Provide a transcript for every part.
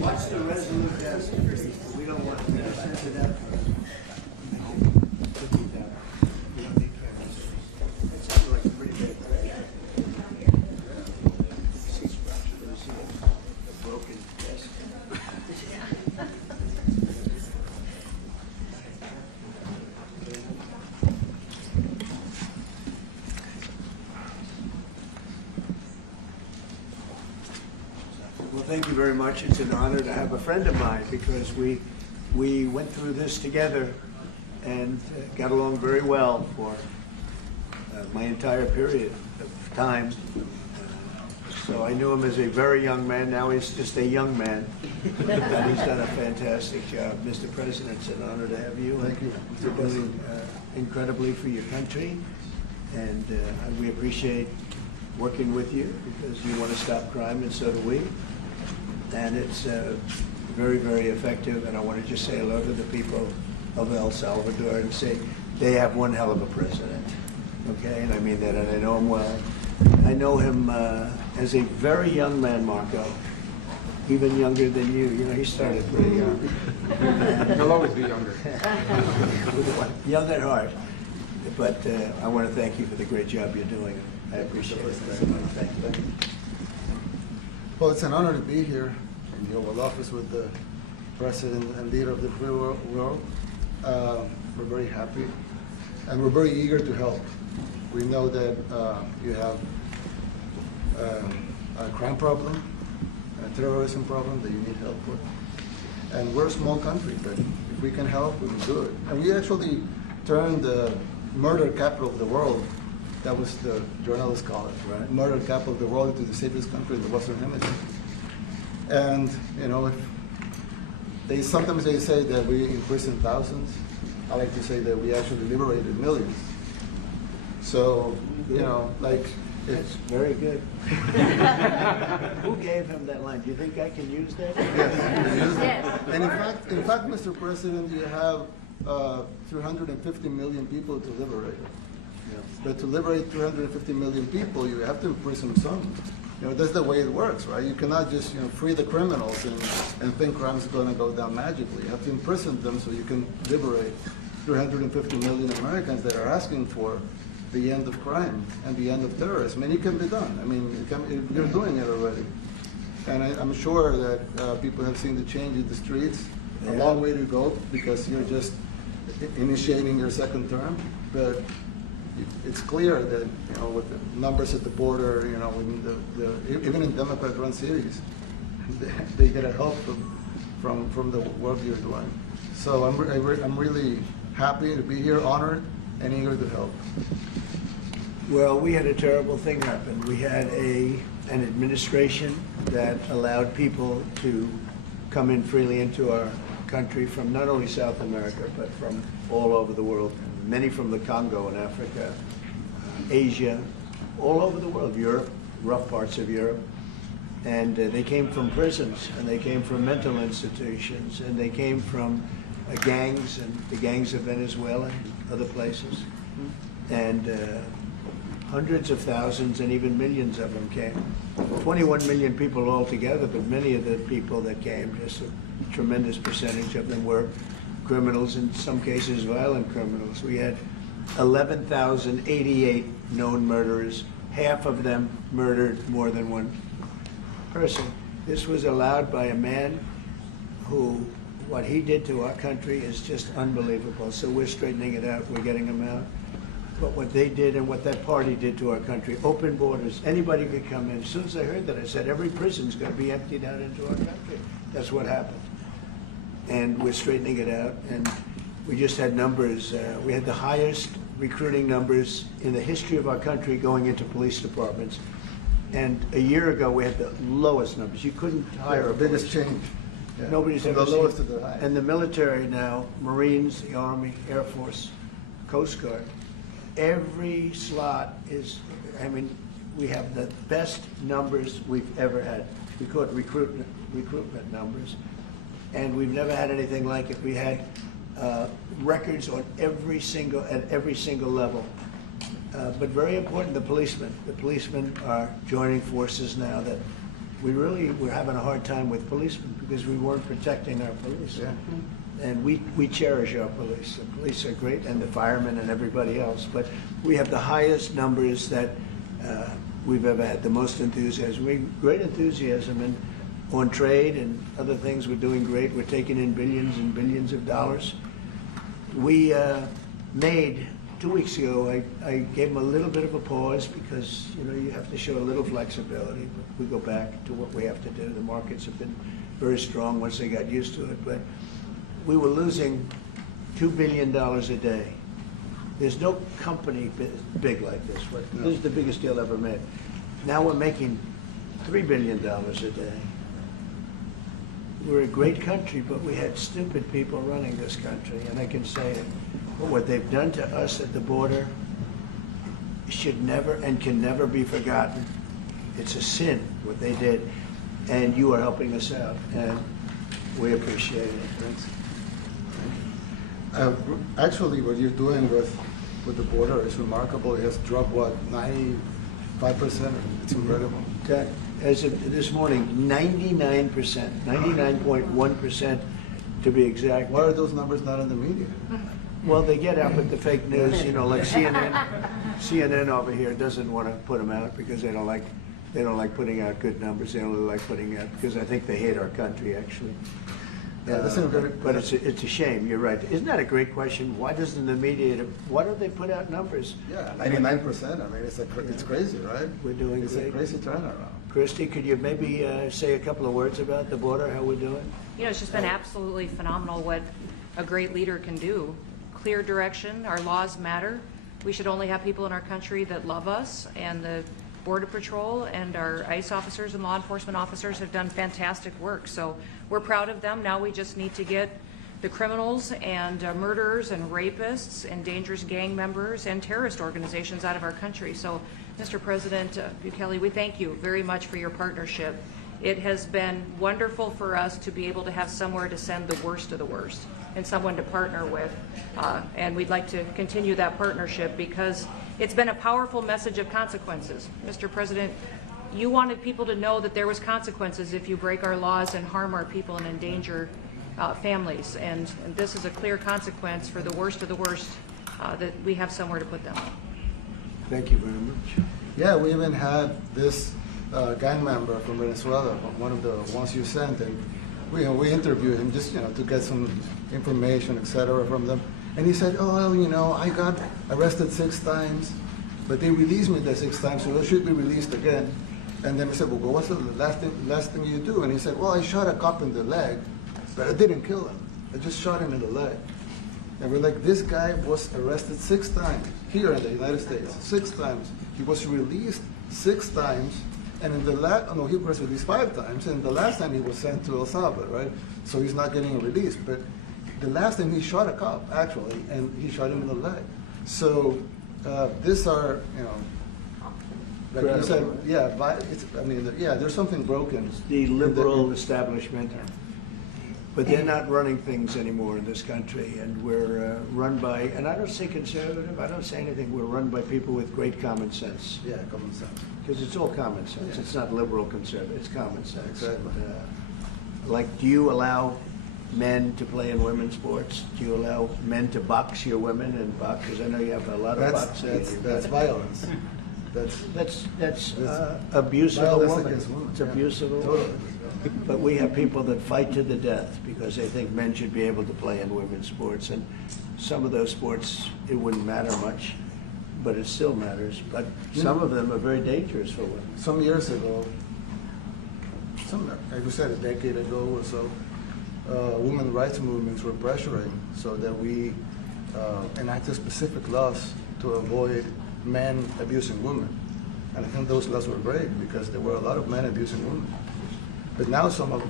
What's the resolute desk? We don't want to send it out. We don't need cameras. That sounds like a pretty bad crash. A broken desk. Well, thank you very much. It's an honor to have a friend of mine because we went through this together and got along very well for my entire period of time. So I knew him as a very young man. Now he's just a young man. And he's done a fantastic job. Mr. President, it's an honor to have you. Thank you. You're doing incredibly for your country. And we appreciate working with you because you want to stop crime, and so do we. And it's very, very effective. And I want to just say hello to the people of El Salvador and say they have one hell of a president. Okay, and I mean that, and I know him well. I know him as a very young man, Marco, even younger than you. You know, he started pretty young. He'll always be younger. Young at heart. But I want to thank you for the great job you're doing. I appreciate it very much. Thank you. Well, it's an honor to be here in the Oval Office with the President and leader of the free world. We're very happy, and we're very eager to help. We know that you have a crime problem, a terrorism problem that you need help with. And we're a small country, but if we can help, we can do it. And we actually turned the murder capital of the world, that was the journalists call it, right? Murder capital of the world, into the safest country in the Western Hemisphere. And, you know, sometimes they say that we imprison thousands. I like to say that we actually liberated millions. So, you know, like, That's very good. Who gave him that line? Do you think I can use that? Yes. And in fact, Mr. President, you have 350 million people to liberate. Yeah. But to liberate 350 million people, you have to imprison some. You know, that's the way it works, right? You cannot just, you know, free the criminals and think crime's going to go down magically. You have to imprison them so you can liberate 350 million Americans that are asking for the end of crime and the end of terrorism. And it can be done. I mean, you're doing it already. And I'm sure that people have seen the change in the streets. A long way to go because you're just initiating your second term. But it's clear that, you know, with the numbers at the border, you know, even in Democrat-run cities, they get a help from the work you're doing. So I'm really happy to be here, honored, and eager to help. Well, we had a terrible thing happen. We had an administration that allowed people to come in freely into our country from not only South America, but from all over the world, many from the Congo in Africa, Asia, all over the world, Europe, rough parts of Europe. And they came from prisons, and they came from mental institutions, and they came from gangs, and the gangs of Venezuela and other places. And hundreds of thousands and even millions of them came. 21 million people altogether, but many of the people that came, just a tremendous percentage of them were criminals, in some cases violent criminals. We had 11,088 known murderers. Half of them murdered more than one person. This was allowed by a man who, what he did to our country is just unbelievable. So we're straightening it out, we're getting him out. But what they did and what that party did to our country, open borders, anybody could come in. As soon as I heard that, I said, every prison's going to be emptied out into our country. That's what happened. And we're straightening it out. And we just had numbers. We had the highest recruiting numbers in the history of our country going into police departments. And a year ago, we had the lowest numbers. You couldn't hire a biggest police. change. Yeah. Nobody's From ever the seen. lowest to the highest. And the military now, Marines, the Army, Air Force, Coast Guard, every slot is, I mean, we have the best numbers we've ever had. We call it recruitment numbers. And we've never had anything like it. We had records on at every single level. But very important, the policemen. The policemen are joining forces now that we're having a hard time with policemen because we weren't protecting our police. Yeah. And we cherish our police. The police are great, and the firemen and everybody else. But we have the highest numbers that we've ever had, the most enthusiasm. Great enthusiasm and on trade and other things. We're doing great. We're taking in billions and billions of dollars. We made 2 weeks ago, I gave them a little bit of a pause because, you know, you have to show a little flexibility, but we go back to what we have to do. The markets have been very strong once they got used to it, but we were losing $2 billion a day. There's no company big like this. This is the biggest deal ever made. Now we're making $3 billion a day. We're a great country, but we had stupid people running this country, and I can say it. But what they've done to us at the border should never and can never be forgotten. It's a sin, what they did, and you are helping us out, and we appreciate it. Thanks. Actually, what you're doing with the border is remarkable. It has dropped, what, 95%? It's incredible. As of this morning, 99%, 99.1% to be exact. Why are those numbers not in the media? Well, they get out with the fake news, you know, like CNN over here doesn't want to put them out because they don't like putting out good numbers. They only like putting out because I think they hate our country, actually. Yeah, but it's a shame. You're right. Isn't that a great question? Why doesn't the media? Why don't they put out numbers? Yeah, 99%. I mean, it's crazy, right? We're doing It's great. a crazy turnaround. Christy, could you maybe say a couple of words about the border? How we're doing? You know, it's just been absolutely phenomenal what a great leader can do. Clear direction. Our laws matter. We should only have people in our country that love us, and the Border Patrol and our ICE officers and law enforcement officers have done fantastic work. So we're proud of them. Now we just need to get the criminals and murderers and rapists and dangerous gang members and terrorist organizations out of our country. So, Mr. President Bukele, we thank you very much for your partnership. It has been wonderful for us to be able to have somewhere to send the worst of the worst and someone to partner with. And we'd like to continue that partnership because it's been a powerful message of consequences. Mr. President, you wanted people to know that there was consequences if you break our laws and harm our people and endanger families. And this is a clear consequence for the worst of the worst that we have somewhere to put them. Thank you very much. Yeah, we even had this gang member from Venezuela, one of the ones you sent, and we interviewed him just to get some information, etc. from them. And he said, oh, well, I got arrested 6 times, but they released me the 6 times, so I should be released again. And then we said, well, what's the last thing you do? And he said, well, I shot a cop in the leg, but I didn't kill him. I just shot him in the leg. And we're like, this guy was arrested 6 times here in the United States, 6 times. He was released 6 times, and in the he was released 5 times, and the last time he was sent to El Salvador, right? So he's not getting released. But the last time he shot a cop, actually, and he shot him in the leg. So these are, like you said, there's something broken. It's the liberal establishment. But they're not running things anymore in this country, and we're run by, and I don't say conservative, I don't say anything, we're run by people with great common sense. Yeah, common sense. Because it's all common sense. Yeah. It's not liberal conservative, it's common sense. Exactly. And, do you allow men to play in women's sports? Do you allow men to box your women and box? Because I know you have a lot of boxing. That's violence. That's abuse of a Violence woman. against women. It's abuse of a Totally. woman. But we have people that fight to the death because they think men should be able to play in women's sports. And some of those sports, it wouldn't matter much, but it still matters. But some of them are very dangerous for women. Some years ago, like you said, a decade ago or so, women's rights movements were pressuring so that we enacted specific laws to avoid men abusing women. And I think those laws were great because there were a lot of men abusing women. But now some of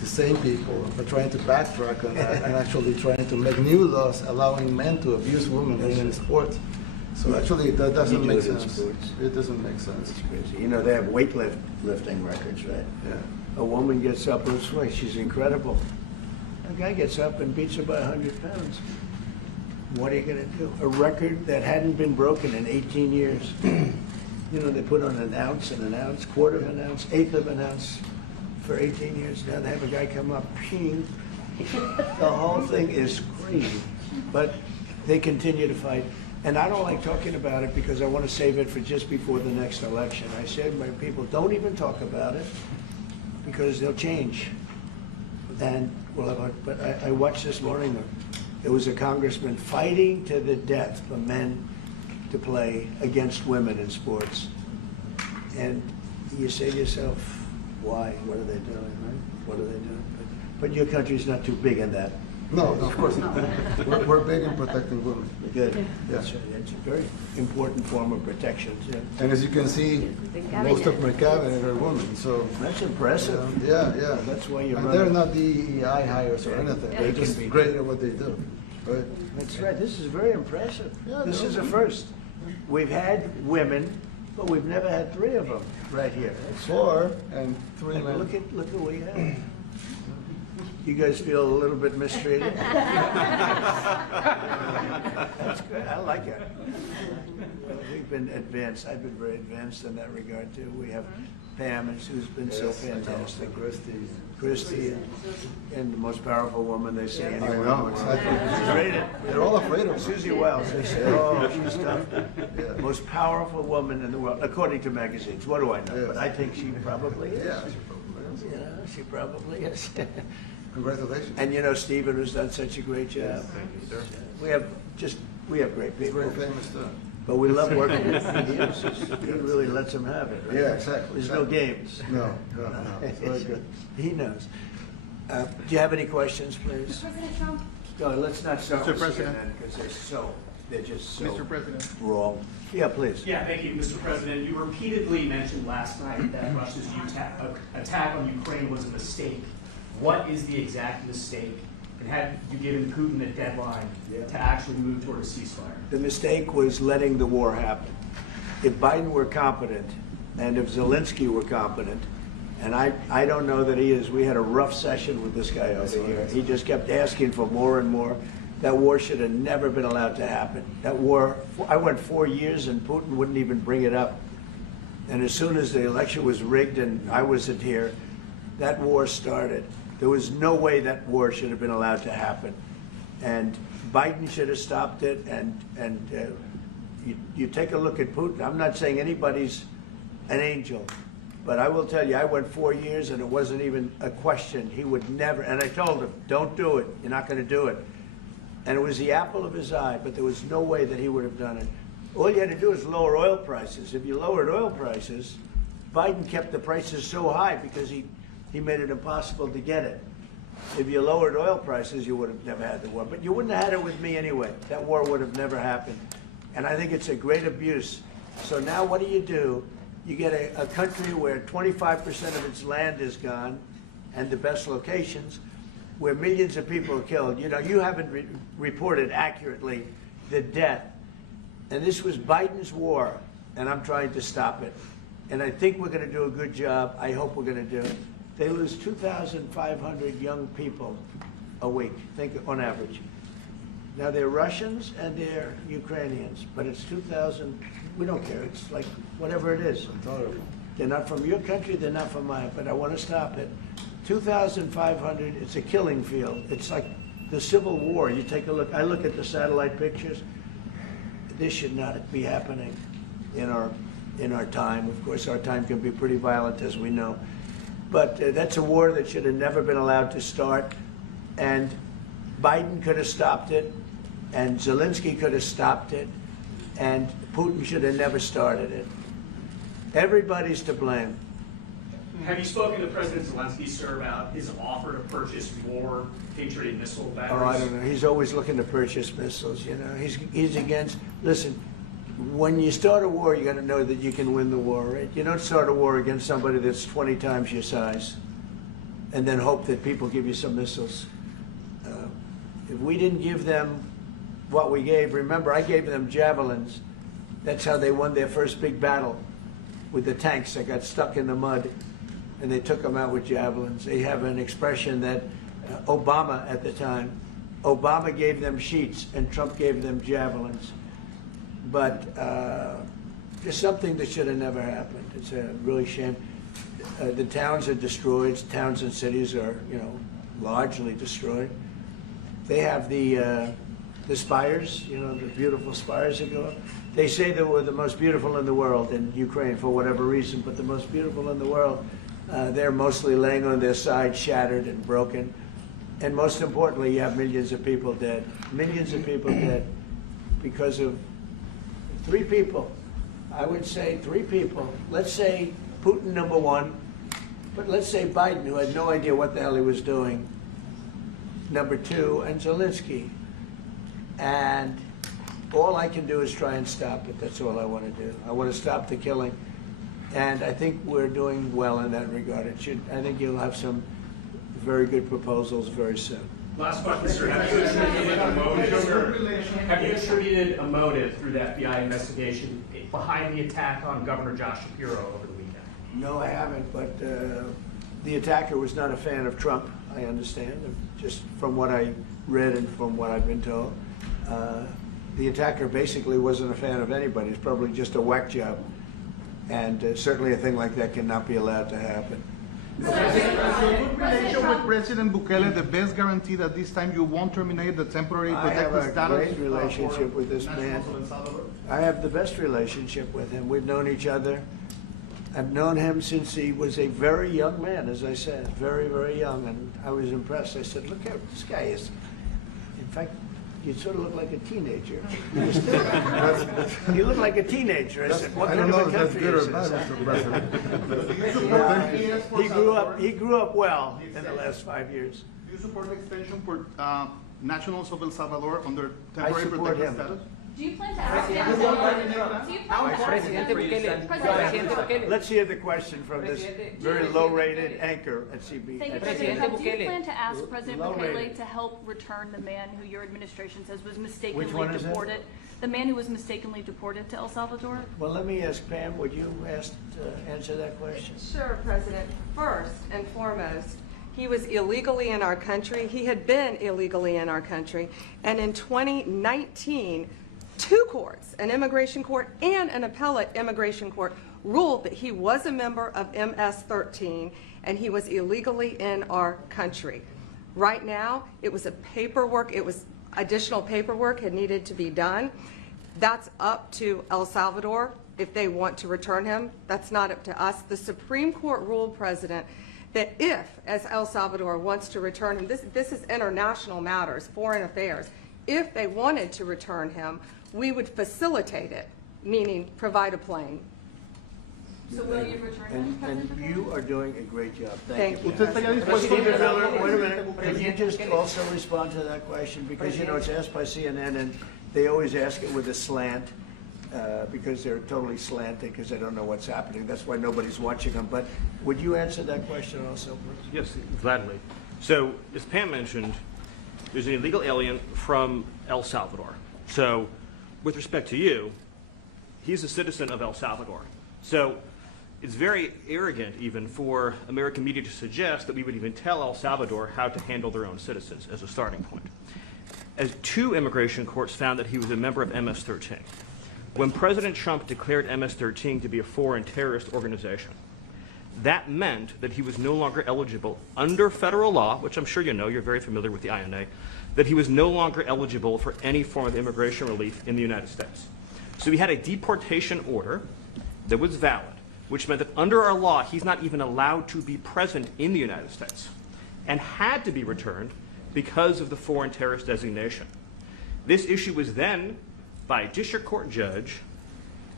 the same people are trying to backtrack on that and actually trying to make new laws allowing men to abuse women in sports. So actually that doesn't make sense. It doesn't make sense. It's crazy. They have weightlifting records, right? Yeah. A woman gets up and sways. She's incredible. A guy gets up and beats her by 100 pounds. What are you going to do? A record that hadn't been broken in 18 years. You know, they put on an ounce, quarter of an ounce, eighth of an ounce for 18 years. Now they have a guy come up, ping. The whole thing is crazy. But they continue to fight. And I don't like talking about it because I want to save it for just before the next election. I said, my people, don't even talk about it because they'll change. And we'll have but I watched this morning, there was a congressman fighting to the death for men to play against women in sports. And you say to yourself, why? What are they doing, right? What are they doing? But your country's not too big in that. No, of course not. We're big in protecting women. Good. Yeah. That's a very important form of protection. Yeah. And as you can see, most of my cabinet are women, so. That's impressive. Yeah. That's why you're And running. they're not DEI hires or anything. They They're can just be. great at what they do. Right? That's right. This is very impressive. Yeah, This no. is a first. We've had women, but we've never had 3 of them right here. 4 and 3 Look men. at what we have. You guys feel a little bit mistreated? That's good. I like it. We've been advanced. I've been very advanced in that regard too. We have Pam, who's been so Yes, I know. fantastic. Christie. And the most powerful woman they see anywhere. know, exactly. She's rated. They're all afraid of her. Susie Wells, they say, oh, she's tough. Yeah. Most powerful woman in the world, according to magazines. What do I know? Yes. But I think she probably is. Yeah, she probably is. Yeah, she probably is. Congratulations. And you know, Stephen, who's done such a great job. Thank you, sir. We have great He's people. very famous too. But we love working with him. He really lets them have it, right? Yeah, exactly. There's no games. No. It's very good. He knows. Do you have any questions, please? President Trump, No, let's not start Mr. with President. CNN because they're just so Mr. President. wrong. Yeah, please. Yeah, thank you, Mr. President. You repeatedly mentioned last night that Russia's attack on Ukraine was a mistake. What is the exact mistake? And have you given Putin a deadline to actually move toward a ceasefire? The mistake was letting the war happen. If Biden were competent, and if Zelensky were competent, and I don't know that he is, we had a rough session with this guy over here. He just kept asking for more and more. That war should have never been allowed to happen. That war, I went 4 years and Putin wouldn't even bring it up. And as soon as the election was rigged and I wasn't here, that war started. There was no way that war should have been allowed to happen. And Biden should have stopped it. And you take a look at Putin. I'm not saying anybody's an angel, but I will tell you, I went 4 years and it wasn't even a question. He would never, and I told him, don't do it. You're not going to do it. And it was the apple of his eye, but there was no way that he would have done it. All you had to do is lower oil prices. If you lowered oil prices, Biden kept the prices so high because he made it impossible to get it. If you lowered oil prices, you would have never had the war. But you wouldn't have had it with me anyway. That war would have never happened. And I think it's a great abuse. So now what do? You get a country where 25% of its land is gone, and the best locations, where millions of people are killed. You know, you haven't reported accurately the death. And this was Biden's war, and I'm trying to stop it. And I think we're going to do a good job. I hope we're going to do it. They lose 2,500 young people a week, think on average. Now they're Russians and they're Ukrainians, but it's 2,000. We don't care. It's like whatever it is. They're not from your country. They're not from mine. But I want to stop it. 2,500. It's a killing field. It's like the Civil War. You take a look. I look at the satellite pictures. This should not be happening in our time. Of course, our time can be pretty violent, as we know. But that's a war that should have never been allowed to start. And Biden could have stopped it, and Zelensky could have stopped it, and Putin should have never started it. Everybody's to blame. Have you spoken to President Zelensky, sir, about his offer to purchase more Patriot missile batteries? Oh, I don't know. He's always looking to purchase missiles, you know. He's against, listen, when you start a war, you got to know that you can win the war, right? You don't start a war against somebody that's 20 times your size and then hope that people give you some missiles. If we didn't give them what we gave, remember, I gave them javelins. That's how they won their first big battle with the tanks that got stuck in the mud, and they took them out with javelins. They have an expression that Obama at the time. Obama gave them sheets and Trump gave them javelins. But just something that should have never happened. It's a really shame. The towns are destroyed. Towns and cities are, largely destroyed. They have the spires, the beautiful spires that go up. They say they were the most beautiful in the world in Ukraine for whatever reason, but the most beautiful in the world, they're mostly laying on their side, shattered and broken. And most importantly, you have millions of people dead. Millions of people dead because of 3 people. I would say 3 people. Let's say Putin, number 1, but let's say Biden, who had no idea what the hell he was doing, number 2, and Zelensky. And all I can do is try and stop it. That's all I want to do. I want to stop the killing. And I think we're doing well in that regard. I think you'll have some very good proposals very soon. Last question, sir. Have you attributed a motive through the FBI investigation behind the attack on Governor Josh Shapiro over the weekend? No, I haven't, but the attacker was not a fan of Trump, I understand, just from what I read and from what I've been told. The attacker basically wasn't a fan of anybody. It's probably just a whack job. And certainly a thing like that cannot be allowed to happen. So good relation with President Bukele, the best guarantee that this time you won't terminate the temporary I have protected a status great relationship with this man. I have the best relationship with him. We've known each other. I've known him since he was a very young man, as I said, very, very young, and I was impressed. I said, look, this guy is, in fact, you sort of look like a teenager. You look like a teenager. I said, what kind of a country is this? He grew up well in the last 5 years. Do you support the extension for nationals of El Salvador under I temporary support protected him. status? Do you plan to ask him? Do you plan to ask Let's hear the question from this very low-rated anchor at CB. Thank you, President Trump. Do you plan to ask President Bukele to help return the man who your administration says was mistakenly Which one is that? deported? The man who was mistakenly deported to El Salvador? Well, let me ask Pam, would you answer that question? Sure, President. First and foremost, he was illegally in our country. He had been illegally in our country. And in 2019, 2 courts, an immigration court and an appellate immigration court, ruled that he was a member of MS-13 and he was illegally in our country. Right now, it was additional paperwork had needed to be done. That's up to El Salvador if they want to return him. That's not up to us. The Supreme Court ruled, President, that if, as El Salvador wants to return him, this is international matters, foreign affairs, if they wanted to return him, we would facilitate it, meaning provide a plane. So will you return him, President And Bukele? you are doing a great job. Thank Thank you. you. Stephen Miller, wait a minute. Can you just also respond to that question? Because, it's asked by CNN, and they always ask it with a slant, because they're totally slanted, because they don't know what's happening. That's why nobody's watching them. But would you answer that question also, please? Yes, gladly. So, as Pam mentioned, there's an illegal alien from El Salvador. So, with respect to you, he's a citizen of El Salvador. So, it's very arrogant even for American media to suggest that we would even tell El Salvador how to handle their own citizens as a starting point. As 2 immigration courts found that he was a member of MS-13. When President Trump declared MS-13 to be a foreign terrorist organization, that meant that he was no longer eligible under federal law, which I'm sure you know, you're very familiar with the INA, that he was no longer eligible for any form of immigration relief in the United States. So we had a deportation order that was valid, which meant that under our law, he's not even allowed to be present in the United States and had to be returned because of the foreign terrorist designation. This issue was then, by a district court judge,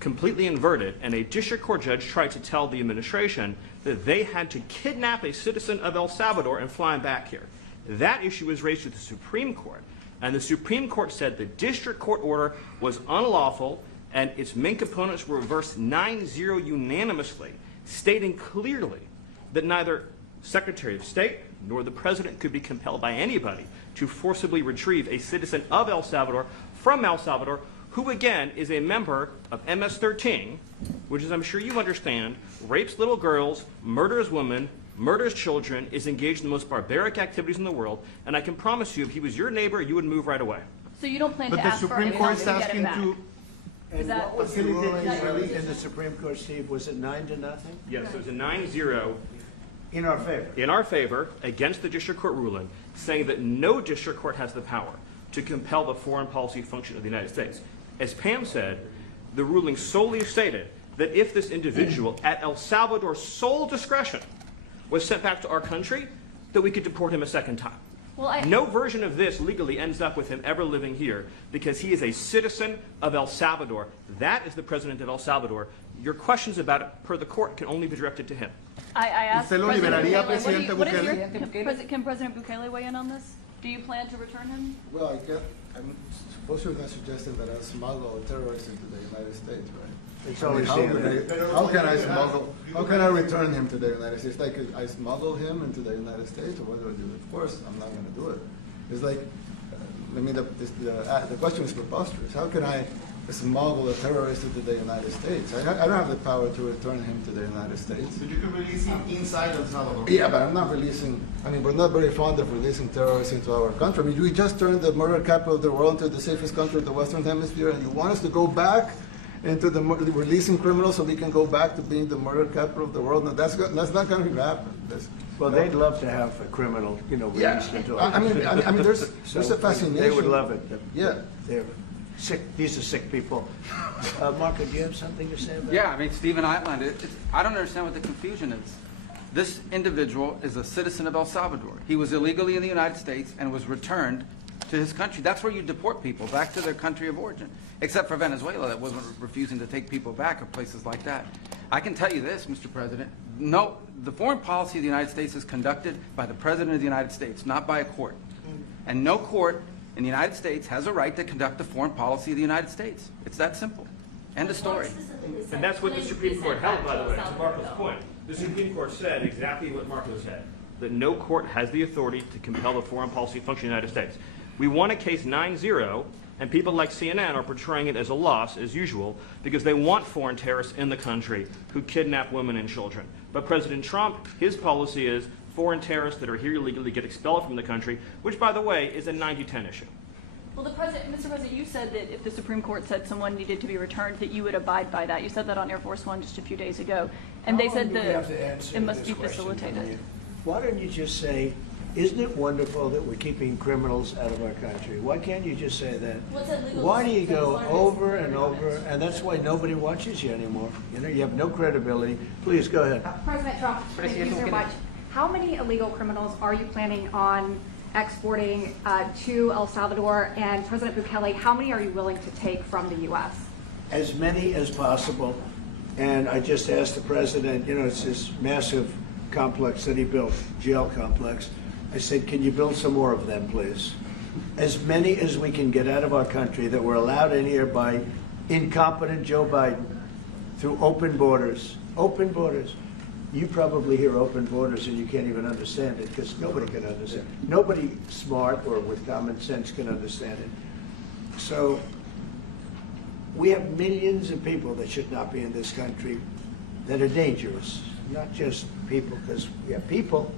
completely inverted, and a district court judge tried to tell the administration that they had to kidnap a citizen of El Salvador and fly him back here. That issue was raised to the Supreme Court, and the Supreme Court said the district court order was unlawful, and its main components were reversed 9-0 unanimously, stating clearly that neither Secretary of State nor the President could be compelled by anybody to forcibly retrieve a citizen of El Salvador from El Salvador, who again is a member of MS-13, which, as I'm sure you understand, rapes little girls, murders women, murders children, is engaged in the most barbaric activities in the world, and I can promise you, if he was your neighbor, you would move right away. So you don't plan But to the ask for Supreme any Court's to get him asking back? to, And that- what was the ruling that your in the Supreme Court, Steve? Was it 9-0? Yes, it was a 9-0 In our favor. in our favor against the district court ruling, saying that no district court has the power to compel the foreign policy function of the United States. As Pam said, the ruling solely stated that if this individual, at El Salvador's sole discretion, was sent back to our country, that we could deport him a second time. Well, No version of this legally ends up with him ever living here because he is a citizen of El Salvador. That is the president of El Salvador. Your questions about it, per the court, can only be directed to him. I asked ¿Usted lo President liberaría, Bukele, Presidente what is Bukele? can President Bukele weigh in on this? Do you plan to return him? Well, I'm suppose you're not suggesting that I smuggle a terrorist into the United States, right? It's I mean, always how can I smuggle, how can I return him to the United States? Like, I smuggle him into the United States, or what do I do? Of course, I'm not gonna do it. It's like, I mean, the question is preposterous. How can I smuggle a terrorist into the United States? I don't have the power to return him to the United States. but you can release him inside El Salvador. Yeah, but I'm not releasing, I mean, we're not very fond of releasing terrorists into our country. I mean, we just turned the murder capital of the world into the safest country of the Western Hemisphere, and you want us to go back into releasing criminals so we can go back to being the murder capital of the world? No, that's not going to happen. Well, they'd love to have a criminal, Yeah, released into our I mean, there's a fascination. They would love it. Yeah. They're sick, these are sick people. Marco, do you have something to say about it? Yeah, I mean, Stephen outlined it. I don't understand what the confusion is. This individual is a citizen of El Salvador. He was illegally in the United States and was returned to his country. That's where you deport people, back to their country of origin, except for Venezuela that wasn't refusing to take people back, or places like that. I can tell you this, Mr. President, no, the foreign policy of the United States is conducted by the President of the United States, not by a court. And no court in the United States has a right to conduct the foreign policy of the United States. It's that simple. End of story. And that's what the Supreme Court held, by the way, to Marco's point. The Supreme Court said exactly what Marco said, that no court has the authority to compel the foreign policy function of the United States. We won a case 9-0, and people like CNN are portraying it as a loss, as usual, because they want foreign terrorists in the country who kidnap women and children. But President Trump, his policy is foreign terrorists that are here illegally get expelled from the country, which, by the way, is a 90-10 issue. Well, Mr. President, you said that if the Supreme Court said someone needed to be returned, that you would abide by that. You said that on Air Force One just a few days ago, and they said that it must be facilitated. Why don't you just say, isn't it wonderful that we're keeping criminals out of our country? Why can't you just say that? Why do you go over and over, and that's why nobody watches you anymore? You have no credibility. Please, go ahead. President Trump, thank you so much. How many illegal criminals are you planning on exporting to El Salvador? And President Bukele, how many are you willing to take from the U.S.? As many as possible. And I just asked the president, it's this massive complex that he built, jail complex. I said, can you build some more of them, please? As many as we can get out of our country that were allowed in here by incompetent Joe Biden through open borders. Open borders. You probably hear open borders and you can't even understand it because nobody can understand. Nobody smart or with common sense can understand it. So we have millions of people that should not be in this country that are dangerous. Not just people, because we have people,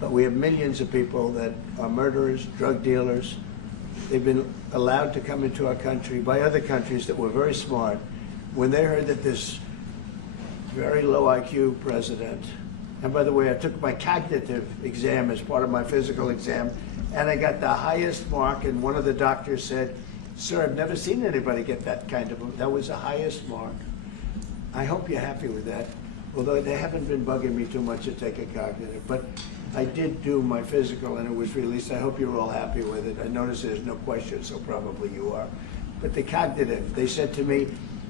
but we have millions of people that are murderers, drug dealers. They've been allowed to come into our country by other countries that were very smart. When they heard that this very low IQ president, and by the way, I took my cognitive exam as part of my physical exam, and I got the highest mark, and one of the doctors said, sir, I've never seen anybody get that kind of, that was the highest mark. I hope you're happy with that, although they haven't been bugging me too much to take a cognitive, but I did do my physical and it was released. I hope you're all happy with it. I noticed there's no question, so probably you are. But the cognitive, they said to me,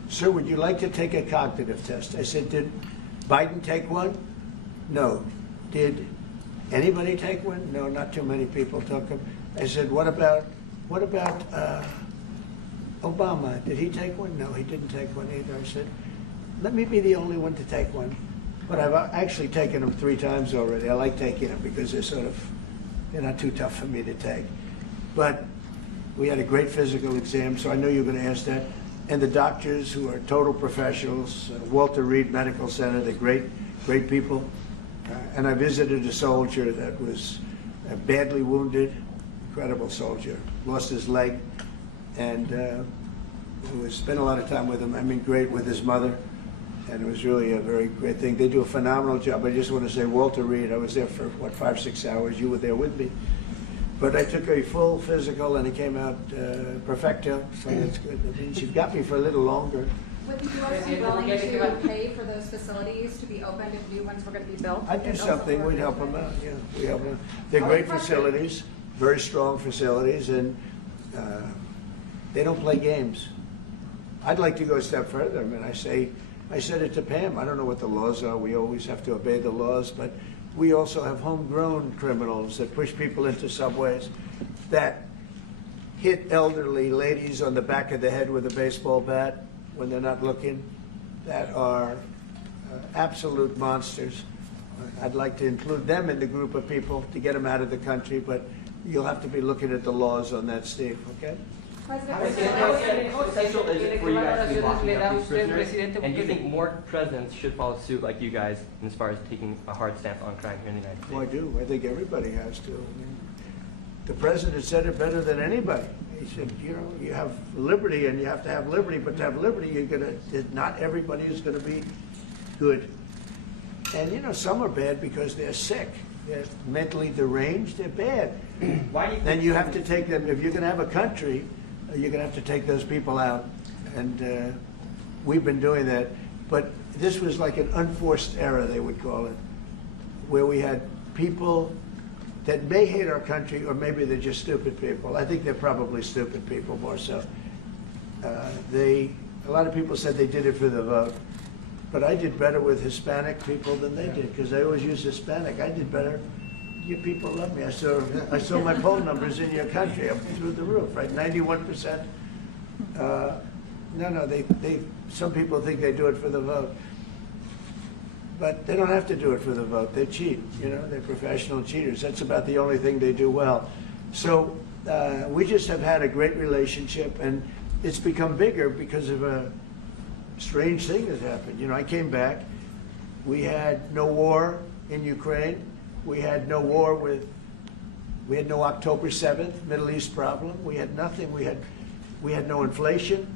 sir, would you like to take a cognitive test? I said, did Biden take one? No. Did anybody take one? No, not too many people took them. I said, what about Obama? Did he take one? No, he didn't take one either. I said, let me be the only one to take one. But I've actually taken them 3 times already. I like taking them because they're not too tough for me to take. But we had a great physical exam, so I know you're going to ask that. And the doctors who are total professionals, Walter Reed Medical Center, they're great people. And I visited a soldier that was badly wounded, incredible soldier, lost his leg, and spent a lot of time with him. I mean, great with his mother, and it was really a very great thing. They do a phenomenal job. I just want to say, Walter Reed, I was there for, 5-6 hours. You were there with me. But I took a full physical, and it came out perfecto, so that's good. That means you've got me for a little longer. Would the U.S. be willing to pay for those facilities to be opened if new ones were going to be built? I'd do something, we'd help them out, yeah. We help them. They're great facilities, very strong facilities, and they don't play games. I'd like to go a step further. I mean, I said it to Pam, I don't know what the laws are, we always have to obey the laws, but we also have homegrown criminals that push people into subways, that hit elderly ladies on the back of the head with a baseball bat when they're not looking, that are absolute monsters. I'd like to include them in the group of people to get them out of the country, but you'll have to be looking at the laws on that, Steve, okay? How essential is it for you guys to be locking up these prisoners? And do you think more presidents should follow suit like you guys as far as taking a hard stance on crime here in the United States? Well, I do. I think everybody has to. I mean, the president said it better than anybody. He said, you know, you have liberty and you have to have liberty, but to have liberty, not everybody is going to be good. And, you know, some are bad because they're sick. They're mentally deranged. They're bad. Why do you think then you have to take them, if you're going to have a country, you're going to have to take those people out. And we've been doing that. But this was like an unforced error, they would call it, where we had people that may hate our country, or maybe they're just stupid people. I think they're probably stupid people more so. A lot of people said they did it for the vote. But I did better with Hispanic people than they did, because they always use Hispanic. I did better. You people love me. I saw my poll numbers in your country up through the roof, right? 91%. Some people think they do it for the vote. But they don't have to do it for the vote. They cheat, you know, they're professional cheaters. That's about the only thing they do well. So we just have had a great relationship, and it's become bigger because of a strange thing that happened. You know, I came back, we had no war in Ukraine, we had no October 7th Middle East problem, we had nothing, we had no inflation,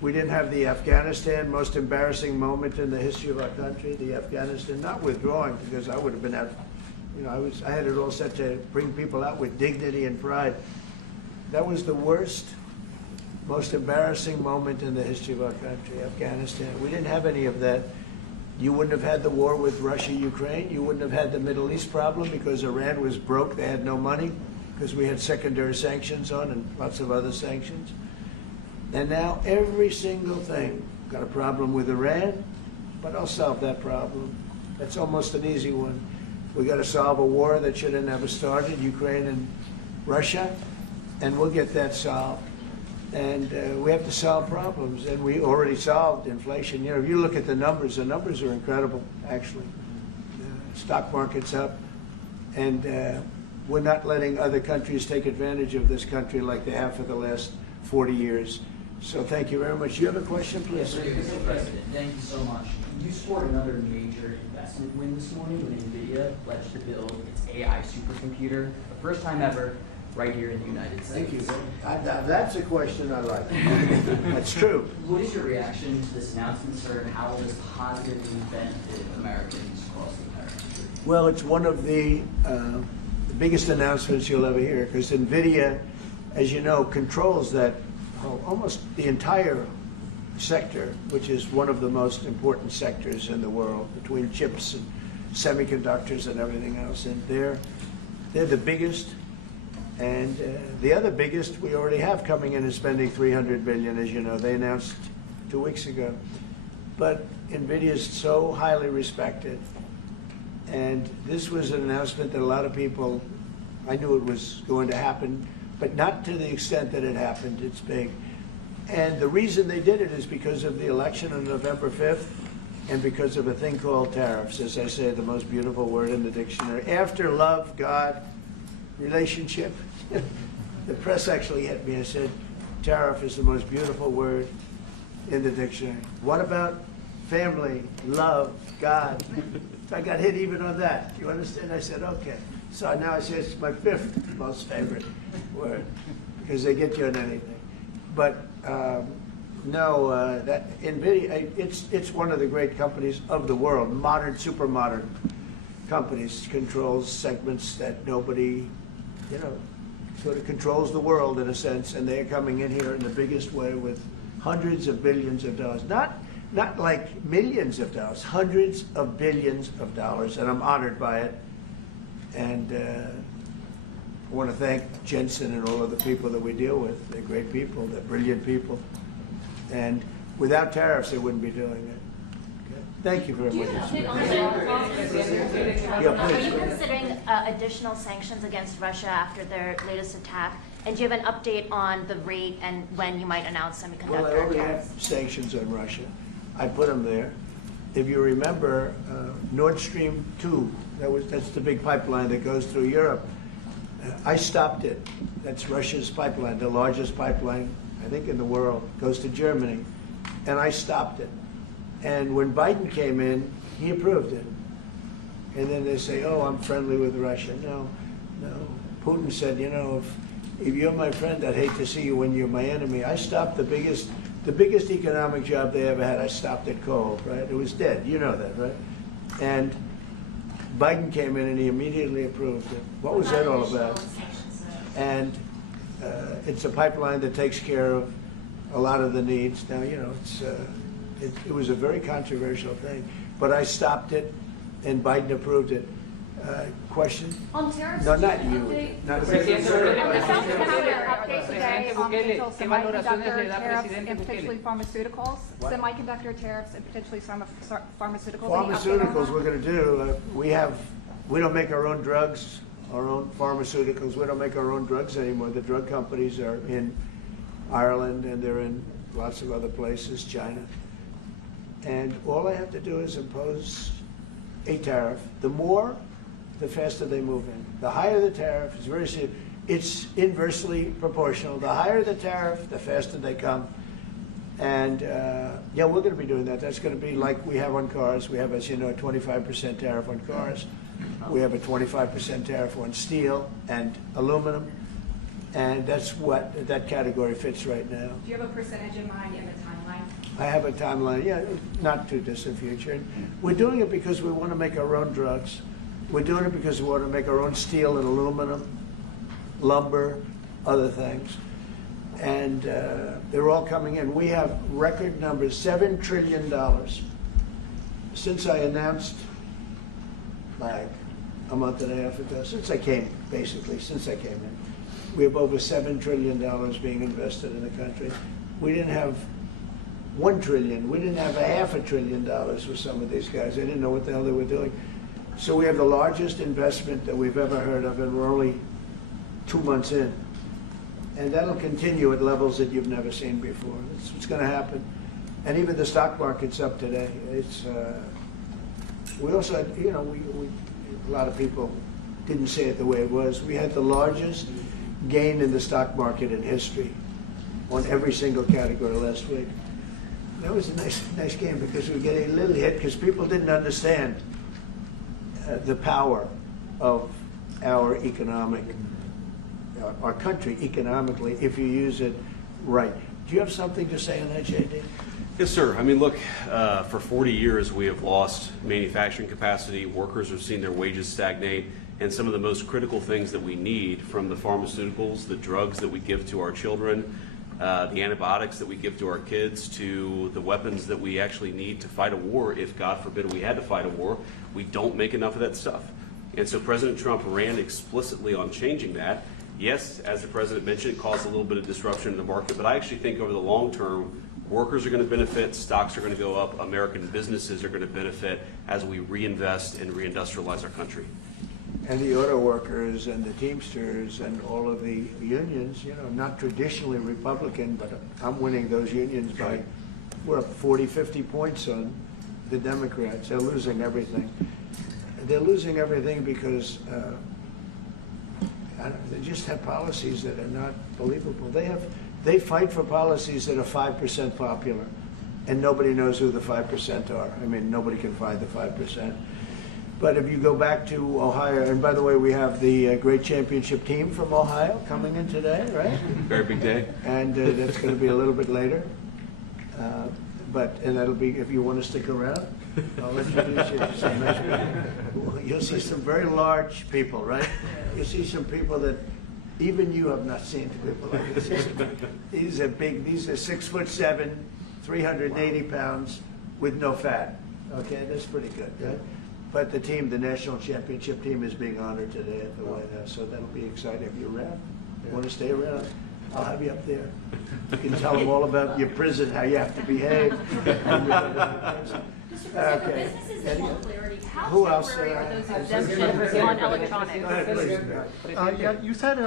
we didn't have the Afghanistan, most embarrassing moment in the history of our country, the Afghanistan, not withdrawing, because I would have been out, you know, I had it all set to bring people out with dignity and pride. That was the worst, most embarrassing moment in the history of our country, Afghanistan. We didn't have any of that. You wouldn't have had the war with Russia, Ukraine. You wouldn't have had the Middle East problem because Iran was broke. They had no money because we had secondary sanctions on and lots of other sanctions. And now every single thing, got a problem with Iran, but I'll solve that problem. That's almost an easy one. We got to solve a war that should have never started, Ukraine and Russia, and we'll get that solved. And we have to solve problems, and we already solved inflation. You know, if you look at the numbers are incredible, actually. Stock market's up, and we're not letting other countries take advantage of this country like they have for the last 40 years. So thank you very much. You have a question, please? Yes, Mr. President, thank you so much. You scored another major investment win this morning when Nvidia pledged to build its AI supercomputer, the first time ever, right here in the United States. Thank you. That's a question I like. That's true. What is your reaction to this announcement, sir, and how will this positively benefit Americans across the entire country? Well, it's one of the biggest announcements you'll ever hear, because Nvidia, as you know, controls that almost the entire sector, which is one of the most important sectors in the world, between chips and semiconductors and everything else. And they're the biggest. And the other biggest we already have coming in and spending $300 billion, as you know. They announced 2 weeks ago. But NVIDIA is so highly respected. And this was an announcement that a lot of people, I knew it was going to happen, but not to the extent that it happened. It's big. And the reason they did it is because of the election on November 5th and because of a thing called tariffs, as I say, the most beautiful word in the dictionary. After love, God, relationship. The press actually hit me and said, tariff is the most beautiful word in the dictionary. What about family, love, God. I got hit even on that. You understand? I said, okay. So now I say it's my 5th most favorite word because they get you on anything. But no, that Nvidia, it's one of the great companies of the world. Modern, super modern companies, controls segments that nobody, you know, sort of controls the world in a sense, and they're coming in here in the biggest way with hundreds of billions of dollars. Not like millions of dollars, hundreds of billions of dollars, and I'm honored by it. And I want to thank Jensen and all of the people that we deal with. They're great people, they're brilliant people. And without tariffs, they wouldn't be doing it. Okay? Thank you very much. Yeah, Are please. you considering additional sanctions against Russia after their latest attack? And do you have an update on the rate and when you might announce Well, I semiconductor already have tariffs? sanctions on Russia. I put them there. If you remember, Nord Stream 2, that's the big pipeline that goes through Europe. I stopped it. That's Russia's pipeline, the largest pipeline, I think, in the world. Goes to Germany. And I stopped it. And when Biden came in, he approved it. And then they say, oh, I'm friendly with Russia. No. Putin said, you know, if you're my friend, I'd hate to see you when you're my enemy. I stopped the biggest economic job they ever had. I stopped it cold, right? It was dead. You know that, right? And Biden came in and he immediately approved it. What was that all about? And it's a pipeline that takes care of a lot of the needs. Now, you know, it was a very controversial thing, but I stopped it and Biden approved it. Question? On tariffs, No, do you not have an you. update? Not The South Carolina update today on potential semiconductor tariffs and potentially pharmaceuticals. What? Semiconductor tariffs and potentially pharmaceuticals. Pharmaceuticals we're going to do. We don't make our own drugs, our own pharmaceuticals. We don't make our own drugs anymore. The drug companies are in Ireland and they're in lots of other places, China. And all I have to do is impose a tariff. The more, the faster they move in. The higher the tariff, it's very serious. It's inversely proportional. The higher the tariff, the faster they come. And yeah, we're going to be doing that. That's going to be like we have on cars. We have, as you know, a 25% tariff on cars. We have a 25% tariff on steel and aluminum. And that's what that category fits right now. Do you have a percentage in mind in the timeline? I have a timeline, yeah, not too distant future. And we're doing it because we want to make our own drugs. We're doing it because we want to make our own steel and aluminum, lumber, other things. And they're all coming in. We have record numbers, $7 trillion. Since I announced, like a month and a half ago, since I came in, we have over $7 trillion being invested in the country. We didn't have $1 trillion. We didn't have $500 billion with some of these guys. They didn't know what the hell they were doing. So we have the largest investment that we've ever heard of, and we're only 2 months in. And that'll continue at levels that you've never seen before. It's what's going to happen. And even the stock market's up today. It's we also had, you know, a lot of people didn't say it the way it was. We had the largest gain in the stock market in history on every single category last week. That was a nice game because we get a little hit because people didn't understand the power of our our country economically if you use it right. Do you have something to say on that, JD? Yes, sir. I mean, look, for 40 years we have lost manufacturing capacity. Workers have seen their wages stagnate. And some of the most critical things that we need, from the pharmaceuticals, the drugs that we give to our children, the antibiotics that we give to our kids, to the weapons that we actually need to fight a war, if God forbid we had to fight a war, we don't make enough of that stuff. And so President Trump ran explicitly on changing that. Yes, as the president mentioned, it caused a little bit of disruption in the market, but I actually think over the long term, workers are going to benefit, stocks are going to go up, American businesses are going to benefit as we reinvest and reindustrialize our country. And the auto workers and the Teamsters and all of the unions, you know, not traditionally Republican, but I'm winning those unions by, we're up 40, 50 points on the Democrats. They're losing everything. They're losing everything because they just have policies that are not believable. They fight for policies that are 5% popular. and nobody knows who the 5% are. I mean, nobody can find the 5%. But if you go back to Ohio, and by the way, we have the great championship team from Ohio coming in today, right? Very big day. And that's going to be a little bit later. And that'll be, if you want to stick around, I'll introduce you to some nice people. You'll see some very large people, right? You'll see some people that even you have not seen people like this. These are big, these are 6'7", 380 pounds with no fat. Okay, that's pretty good, right? But the team, the national championship team, is being honored today at the White House, so that'll be exciting. If you're around, you want to stay around, I'll have you up there. You can tell them all about your prison, how you have to behave. Okay. Who else? On electronics. Yeah, you said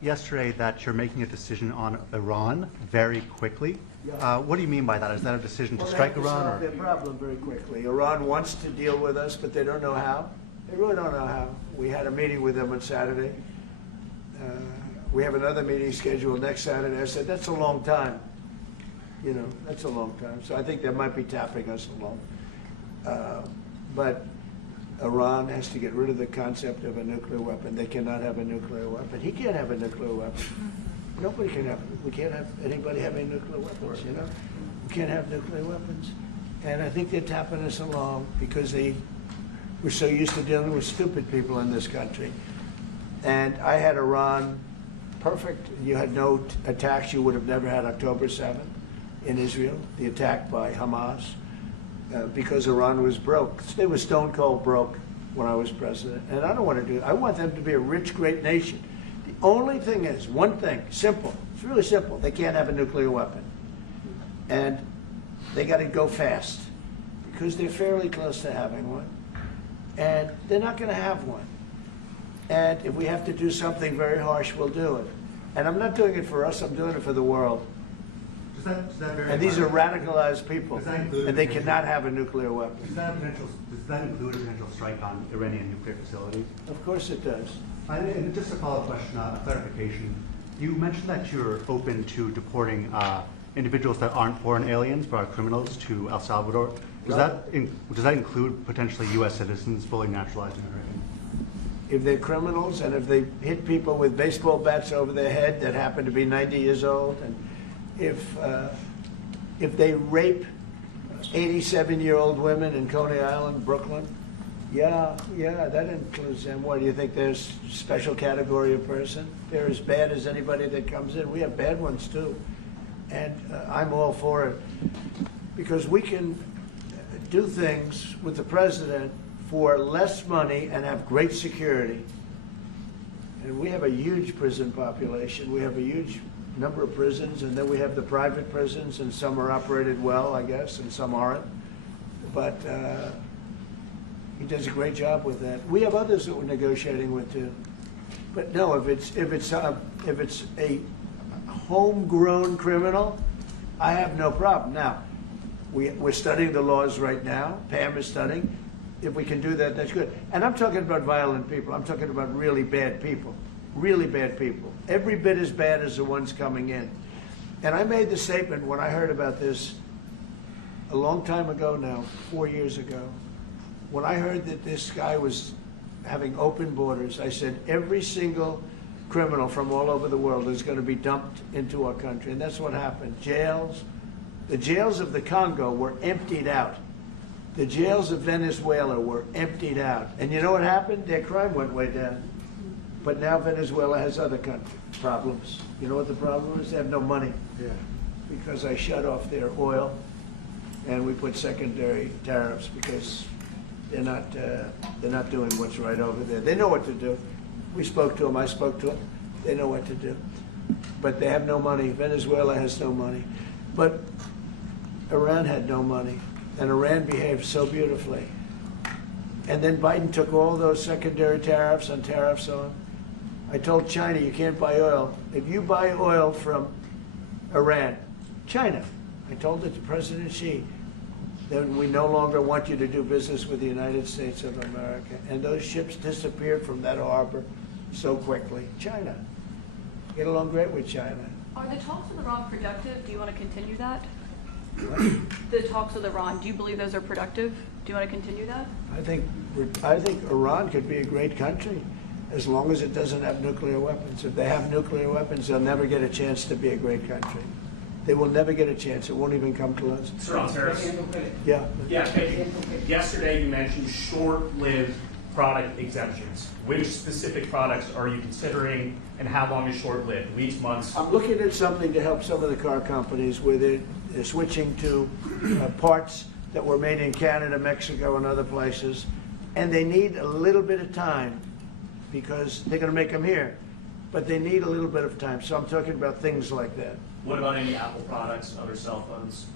yesterday that you're making a decision on Iran very quickly. What do you mean by that? Is that a decision to strike Iran? Solve their problem very quickly. Iran wants to deal with us, but they don't know how. They really don't know how. We had a meeting with them on Saturday. We have another meeting scheduled next Saturday. I said, that's a long time. You know, that's a long time. So I think they might be tapping us along. But Iran has to get rid of the concept of a nuclear weapon. They cannot have a nuclear weapon. He can't have a nuclear weapon. Nobody can have, we can't have anybody having nuclear weapons, you know? We can't have nuclear weapons. And I think they're tapping us along because we're so used to dealing with stupid people in this country. And I had Iran perfect. You had no attacks. You would have never had October 7th in Israel, the attack by Hamas, because Iran was broke. They were stone cold broke when I was president. And I don't want to do it. I want them to be a rich, great nation. The only thing is, one thing, simple. It's really simple. They can't have a nuclear weapon. And they got to go fast because they're fairly close to having one. And they're not going to have one. And if we have to do something very harsh, we'll do it. And I'm not doing it for us, I'm doing it for the world. And these are radicalized people, and they cannot have a nuclear weapon. Does that include a potential strike on Iranian nuclear facilities? Of course it does. And just a follow-up question, a clarification. You mentioned that you're open to deporting individuals that aren't foreign aliens but are criminals to El Salvador. Does that include potentially U.S. citizens fully naturalized American? If they're criminals and if they hit people with baseball bats over their head that happen to be 90 years old, and if they rape 87-year-old women in Coney Island, Brooklyn, yeah, that includes them. What, do you think there's a special category of person? They're as bad as anybody that comes in. We have bad ones too. And I'm all for it because we can do things with the president for less money and have great security. And we have a huge prison population. We have a huge number of prisons, and then we have the private prisons, and some are operated well, I guess, and some aren't. But he does a great job with that. We have others that we're negotiating with too. But no, if it's a homegrown criminal, I have no problem. Now, we're studying the laws right now. Pam is studying. If we can do that, that's good. And I'm talking about violent people. I'm talking about really bad people. Really bad people. Every bit as bad as the ones coming in. And I made the statement when I heard about this a long time ago now, 4 years ago. When I heard that this guy was having open borders, I said every single criminal from all over the world is going to be dumped into our country. And that's what happened. Jails. The jails of the Congo were emptied out. The jails of Venezuela were emptied out. And you know what happened? Their crime went way down. But now Venezuela has other problems. You know what the problem is? They have no money. Yeah. Because I shut off their oil, and we put secondary tariffs because they're not doing what's right over there. They know what to do. We spoke to them. I spoke to them. They know what to do. But they have no money. Venezuela has no money. But Iran had no money. And Iran behaved so beautifully. And then Biden took all those secondary tariffs and tariffs on. I told China, you can't buy oil. If you buy oil from Iran, China, I told it to President Xi, then we no longer want you to do business with the United States of America. And those ships disappeared from that harbor so quickly. China. Get along great with China. Are the talks with Iran productive? Do you want to continue that? The talks with Iran, do you believe those are productive? Do you want to continue that? I think Iran could be a great country as long as it doesn't have nuclear weapons. If they have nuclear weapons, they'll never get a chance to be a great country. They will never get a chance. It won't even come close. Sir, on tariffs. Yeah. Yeah, yesterday you mentioned short-lived product exemptions. Which specific products are you considering, and how long is short-lived? Weeks, months? I'm looking at something to help some of the car companies where they're switching to parts that were made in Canada, Mexico, and other places, and they need a little bit of time because they're going to make them here, but they need a little bit of time. So I'm talking about things like that. What about any Apple products, other cell phones?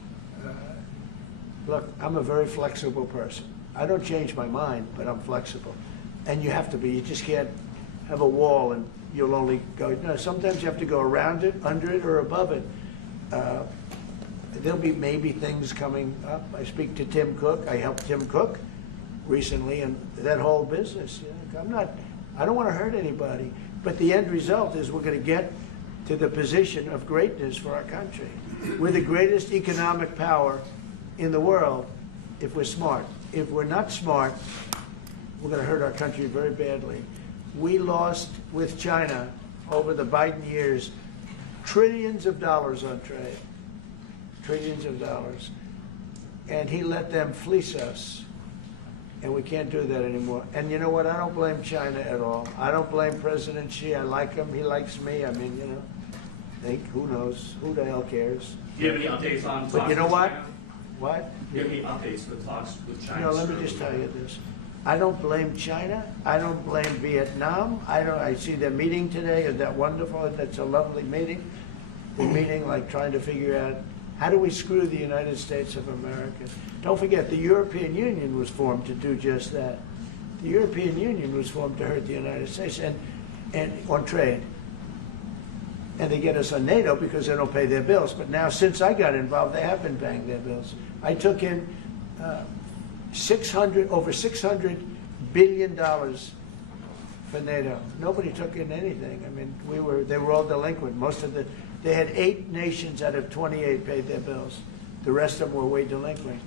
Look, I'm a very flexible person. I don't change my mind, but I'm flexible. And you have to be. You just can't have a wall and you'll only go. No, sometimes you have to go around it, under it, or above it. There'll be maybe things coming up. I speak to Tim Cook. I helped Tim Cook recently, and that whole business. You know, I don't want to hurt anybody, but the end result is we're going to get to the position of greatness for our country. We're the greatest economic power in the world if we're smart. If we're not smart, we're going to hurt our country very badly. We lost with China over the Biden years trillions of dollars on trade. Trillions of dollars. And he let them fleece us. And we can't do that anymore. And you know what? I don't blame China at all. I don't blame President Xi. I like him. He likes me. I mean, you know, who knows? Who the hell cares? Do you have any updates on talks? But you know with what? China? What? Do you have any updates for the talks with China? You know, let me just tell you this. I don't blame China. I don't blame Vietnam. I see their meeting today. Is that wonderful? That's a lovely meeting. They're meeting like trying to figure out how do we screw the United States of America. Don't forget, the European Union was formed to do just that. The European Union was formed to hurt the United States and on trade. And they get us on NATO because they don't pay their bills. But now, since I got involved, they have been paying their bills. I took in over $600 billion for NATO. Nobody took in anything. I mean, they were all delinquent. They had 8 nations out of 28 paid their bills. The rest of them were way delinquent.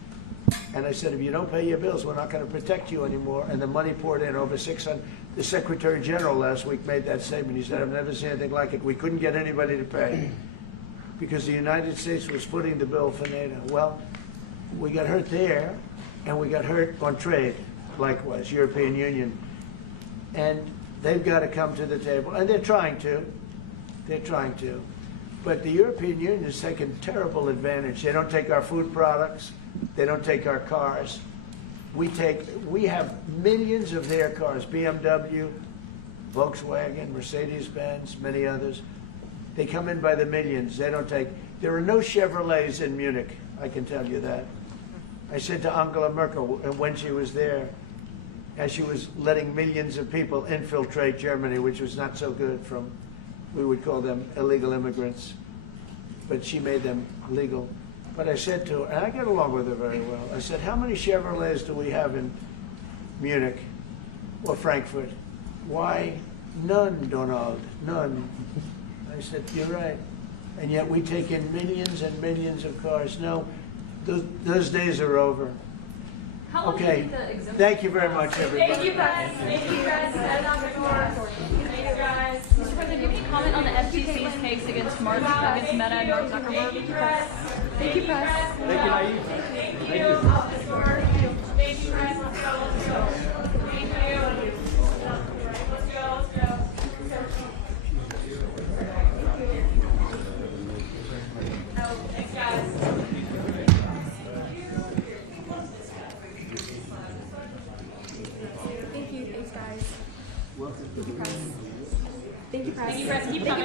And I said, if you don't pay your bills, we're not going to protect you anymore. And the money poured in over 600. The Secretary General last week made that statement. He said, I've never seen anything like it. We couldn't get anybody to pay because the United States was footing the bill for NATO. Well, we got hurt there, and we got hurt on trade, likewise, European Union. And they've got to come to the table, and they're trying to. They're trying to. But the European Union has taken terrible advantage. They don't take our food products. They don't take our cars. We have millions of their cars, BMW, Volkswagen, Mercedes-Benz, many others. They come in by the millions. They don't take, there are no Chevrolets in Munich, I can tell you that. I said to Angela Merkel when she was there, as she was letting millions of people infiltrate Germany, which was not so good from, we would call them illegal immigrants, but she made them legal. But I said to her, and I get along with her very well, I said, how many Chevrolets do we have in Munich or Frankfurt? Why, none, Donald, none. I said, you're right. And yet we take in millions and millions of cars. No, those days are over. Okay, thank you very much, everybody. Thank you, guys. Thank you, guys. Thank you, guys. Mr. President, do you have any comment on the FTC's case against Meta and Mark Zuckerberg? Thank you, press. Thank you, Nayib. Thank you. Thank you, guys. Let's go. Thank you. Let's go. Thanks, guys. Thank you, thanks guys. Thank you, press. Thank you, press. Thank you, press. Keep coming.